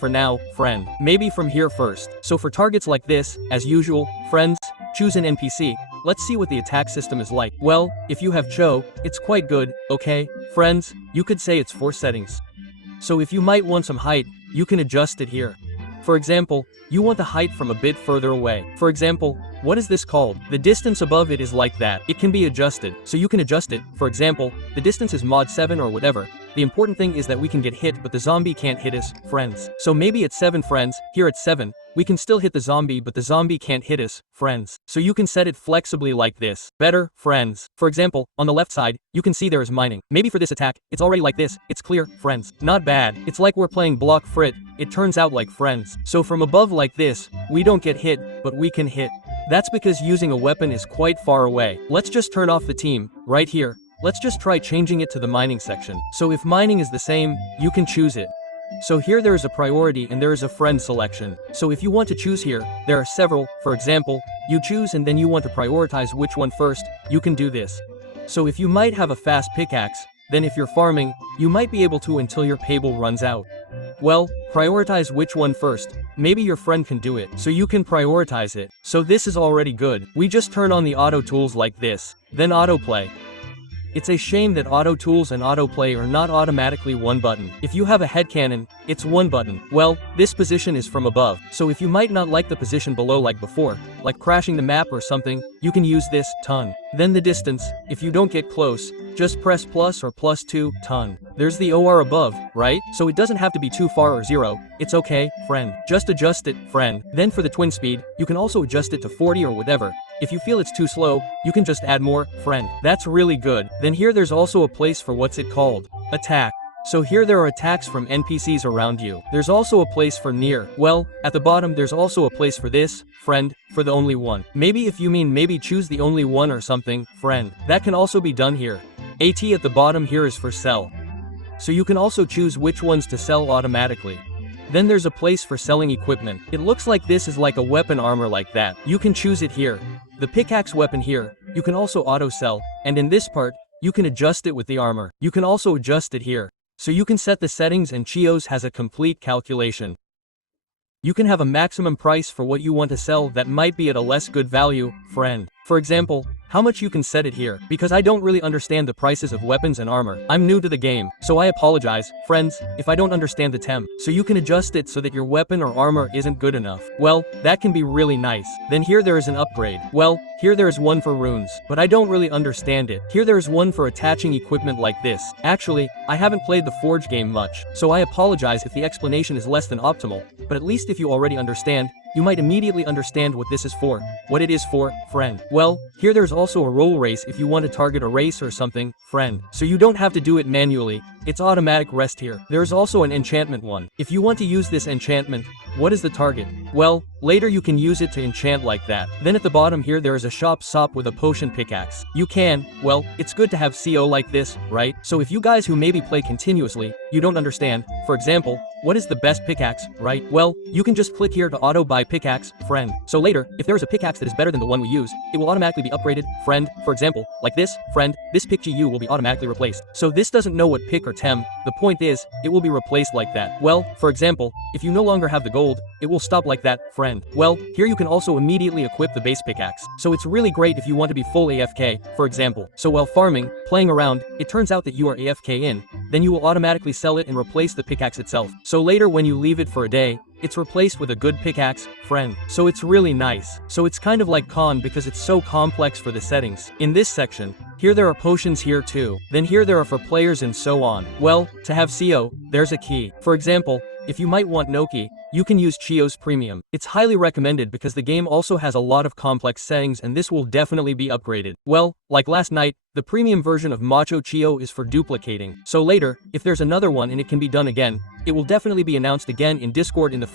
for now, friend. Maybe from here first. So for targets like this, as usual, friends, choose an NPC. Let's see what the attack system is like. Well, if you have Cho, it's quite good, okay? Friends, you could say it's 4 settings. So if you might want some height, you can adjust it here. For example, you want the height from a bit further away. For example, what is this called? The distance above it is like that. It can be adjusted, so you can adjust it. For example, the distance is mod 7 or whatever. The important thing is that we can get hit, but the zombie can't hit us, friends. So maybe it's 7, friends. Here it's 7. We can still hit the zombie, but the zombie can't hit us, friends. So you can set it flexibly like this. Better, friends. For example, on the left side, you can see there is mining. Maybe for this attack, it's already like this. It's clear, friends. Not bad. It's like we're playing block frit. It turns out like friends. So from above like this, we don't get hit, but we can hit. That's because using a weapon is quite far away. Let's just turn off the team, right here. Let's just try changing it to the mining section. So if mining is the same, you can choose it. So here there is a priority and there is a friend selection. So if you want to choose here, there are several. For example, you choose and then you want to prioritize which one first, you can do this. So if you might have a fast pickaxe, then if you're farming, you might be able to until your payball runs out. Well, prioritize which one first. Maybe your friend can do it, so you can prioritize it. So this is already good. We just turn on the auto tools like this, then autoplay. It's a shame that auto tools and autoplay are not automatically one button. If you have a headcanon, it's one button. Well, this position is from above, so if you might not like the position below like before, like crashing the map or something, you can use this ton. Then the distance, if you don't get close, just press plus or +2 ton. There's the OR above, right? So it doesn't have to be too far or 0. It's okay, friend. Just adjust it, friend. Then for the twin speed, you can also adjust it to 40 or whatever. If you feel it's too slow, you can just add more, friend. That's really good. Then here there's also a place for what's it called? Attack. So here there are attacks from NPCs around you. There's also a place for near. Well, at the bottom there's also a place for this, friend, for the only one. Maybe if you mean maybe choose the only one or something, friend. That can also be done here. AT at the bottom here is for sell. So you can also choose which ones to sell automatically. Then there's a place for selling equipment. It looks like this is like a weapon armor like that. You can choose it here. The pickaxe weapon here, you can also auto sell, and in this part, you can adjust it with the armor. You can also adjust it here. So you can set the settings and Chios has a complete calculation. You can have a maximum price for what you want to sell that might be at a less good value, friend. For example, how much you can set it here, because I don't really understand the prices of weapons and armor. I'm new to the game, so I apologize, friends, if I don't understand the TEM. So you can adjust it so that your weapon or armor isn't good enough. Well, that can be really nice. Then here there is an upgrade. Well, here there is one for runes, but I don't really understand it. Here there is one for attaching equipment like this. Actually, I haven't played the Forge game much, so I apologize if the explanation is less than optimal, but at least if you already understand, you might immediately understand what this is for, what it is for, friend. Well, here there's also a roll race if you want to target a race or something, friend. So you don't have to do it manually, it's automatic rest here. There's also an enchantment one. If you want to use this enchantment, what is the target? Well, later you can use it to enchant like that. Then at the bottom here there is a shop with a potion pickaxe. You can, well, it's good to have CO like this, right? So if you guys who maybe play continuously, you don't understand, for example, what is the best pickaxe, right? Well, you can just click here to auto buy pickaxe, friend. So later, if there is a pickaxe that is better than the one we use, it will automatically be upgraded, friend. For example, like this, friend, this pick GU will be automatically replaced. So this doesn't know what pick or tem, the point is, it will be replaced like that. Well, for example, if you no longer have the gold, it will stop like that, friend. Well, here you can also immediately equip the base pickaxe. So it's really great if you want to be full AFK, for example. So while farming, playing around, it turns out that you are AFK in, then you will automatically sell it and replace the pickaxe itself. So later when you leave it for a day, it's replaced with a good pickaxe, friend. So it's really nice. So it's kind of like con because it's so complex for the settings. In this section, here there are potions here too. Then here there are for players and so on. Well, to have CO, there's a key. For example, if you might want no key, you can use Chios Premium. It's highly recommended because the game also has a lot of complex settings and this will definitely be upgraded. Well, like last night, the premium version of Macho Chio is for duplicating. So later, if there's another one and it can be done again, it will definitely be announced again in Discord in the friend